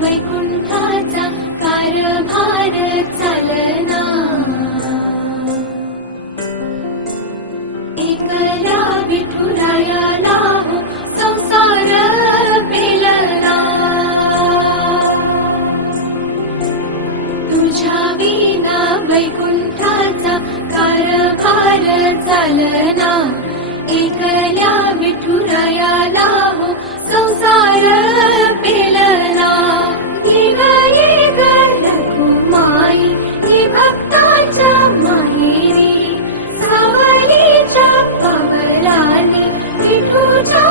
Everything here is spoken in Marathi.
वैकुंठाचा कारभार चालना, एकला विठुरायाला हो संसार पेलना, तुझ्या विना वैकुंठाचा कारभार चालना, एकल्या विठुरायाला हो संसार पेलना. ये ग रघुमाई ही भक्ताच्या माहेरी, सावलीच्या कमलाने विठुच्या